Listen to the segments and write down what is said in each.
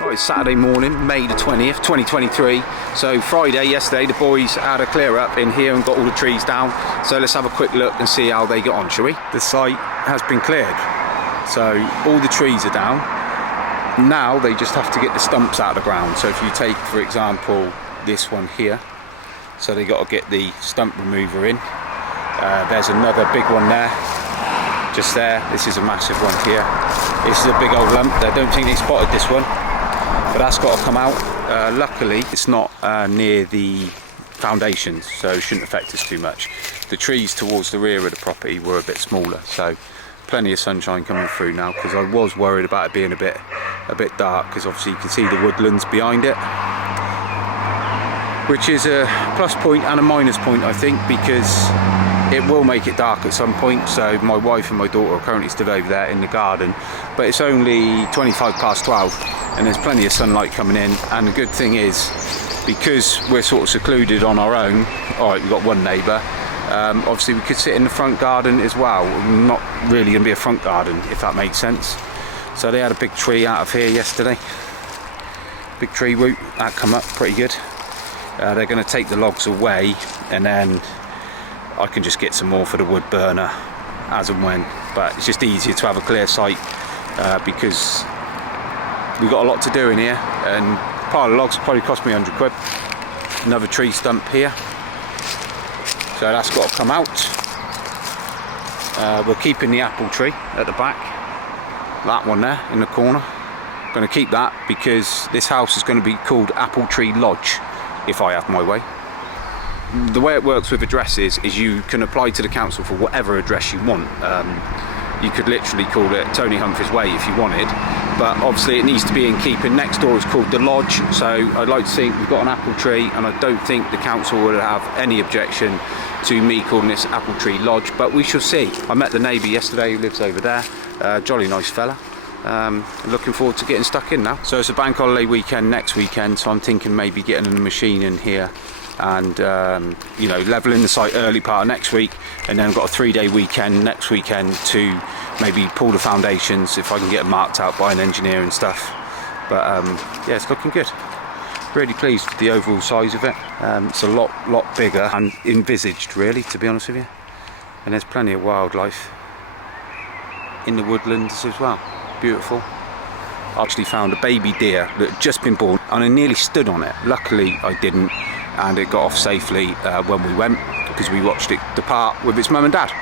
Right, it's Saturday morning, May the 20th, 2023. So Friday, yesterday, the boys had a clear up in here and got all the trees down. So let's have a quick look and see how they got on, shall we? The site has been cleared. So all the trees are down. Now they just have to get the stumps out of the ground. So if you take, for example, this one here. So they got to get the stump remover in. There's another big one there. Just there. This is a massive one here. This is a big old lump. I don't think they spotted this one. But that's got to come out. Luckily it's not near the foundations, so it shouldn't affect us too much. The trees towards the rear of the property were a bit smaller, so plenty of sunshine coming through now, because I was worried about it being a bit dark, because obviously you can see the woodlands behind it, which is a plus point and a minus point, I think, because it will make it dark at some point. So my wife and my daughter are currently stood over there in the garden, but it's only 25 past 12 and there's plenty of sunlight coming in. And the good thing is, because we're sort of secluded on our own, alright, we've got one neighbour, obviously we could sit in the front garden as well. Not really going to be a front garden, if that makes sense. So they had a big tree out of here yesterday, big tree root, that come up pretty good. They're going to take the logs away, and then I can just get some more for the wood burner as and when. But it's just easier to have a clear site because we've got a lot to do in here, and a pile of logs probably cost me 100 quid. Another tree stump here, so that's got to come out. We're keeping the apple tree at the back, that one there in the corner. Going to keep that because this house is going to be called Apple Tree Lodge if I have my way. The way it works with addresses is you can apply to the council for whatever address you want. You could literally call it Tony Humphreys Way if you wanted, but obviously it needs to be in keeping. Next door is called The Lodge, so I'd like to think we've got an apple tree, and I don't think the council would have any objection to me calling this Apple Tree Lodge, but we shall see. I met the neighbour yesterday who lives over there, jolly nice fella. Looking forward to getting stuck in now. So it's a bank holiday weekend next weekend, so I'm thinking maybe getting a machine in here and you know, levelling the site early part of next week, and then I've got a 3-day weekend next weekend to maybe pull the foundations if I can get them marked out by an engineer and stuff. But yeah, it's looking good. Really pleased with the overall size of it. It's a lot bigger than envisaged, really, to be honest with you. And there's plenty of wildlife in the woodlands as well. Beautiful. I actually found a baby deer that had just been born, and I nearly stood on it. Luckily I didn't, and it got off safely when we went, because we watched it depart with its mum and dad.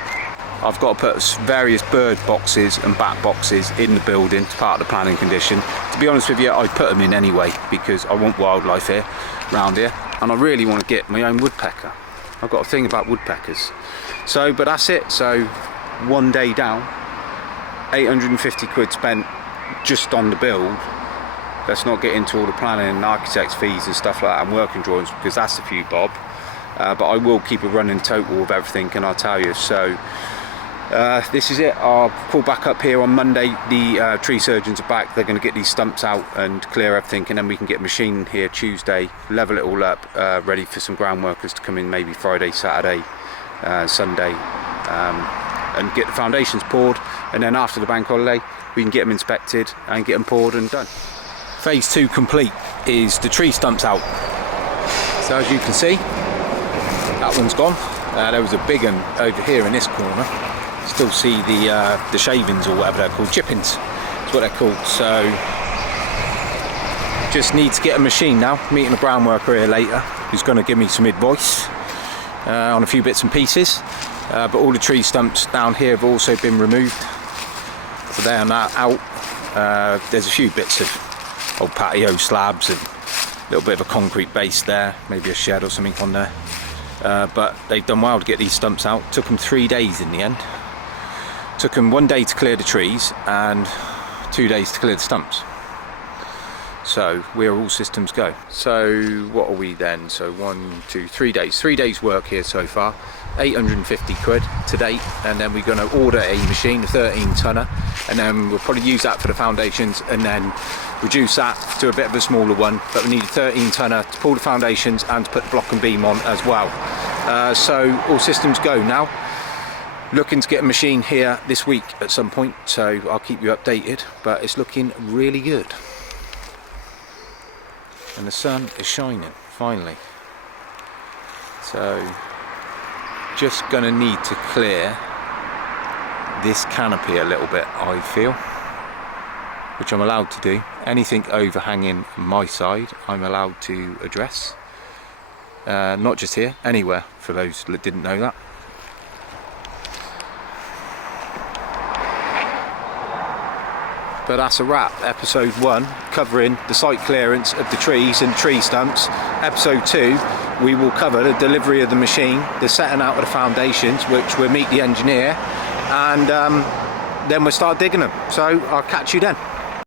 I've got to put various bird boxes and bat boxes in the building to part of the planning condition. To be honest with you, I'd put them in anyway because I want wildlife here, round here, and I really want to get my own woodpecker. I've got a thing about woodpeckers. So, but that's it. So, one day down, 850 quid spent just on the build. Let's not get into all the planning and architect's fees and stuff like that and working drawings, because that's a few bob. But I will keep a running total of everything, and I'll tell you. So this is it. I'll call back up here on Monday. The tree surgeons are back. They're going to get these stumps out and clear everything, and then we can get a machine here Tuesday, level it all up, ready for some ground workers to come in maybe Friday, Saturday, Sunday, and get the foundations poured. And then after the bank holiday we can get them inspected and get them poured and done. Phase 2 complete is the tree stumps out. So as you can see, that one's gone. There was a big one over here in this corner. Still see the shavings, or whatever they're called, chippings. That's what they're called. So just need to get a machine now. Meeting a ground worker here later who's going to give me some advice on a few bits and pieces. But all the tree stumps down here have also been removed. So they're now out. There's a few bits of old patio slabs and a little bit of a concrete base there, maybe a shed or something on there. But they've done well to get these stumps out. Took them 3 days in the end. Took them 1 day to clear the trees and 2 days to clear the stumps. So we're all systems go. So what are we then? So 1, 2, 3 days. 3 days work here so far. 850 quid to date, and then we're going to order a machine, a 13 tonner, and then we'll probably use that for the foundations and then reduce that to a bit of a smaller one. But we need a 13 tonner to pull the foundations and to put the block and beam on as well. So all systems go now. Looking to get a machine here this week at some point, so I'll keep you updated, but it's looking really good. and the sun is shining finally. So just gonna need to clear this canopy a little bit, I feel, which I'm allowed to do. Anything overhanging my side I'm allowed to address, not just here, anywhere, for those that didn't know that. But that's a wrap. Episode 1 covering the site clearance of the trees and tree stumps. Episode 2 we will cover the delivery of the machine, the setting out of the foundations, which we'll meet the engineer, and then we'll start digging them. So I'll catch you then.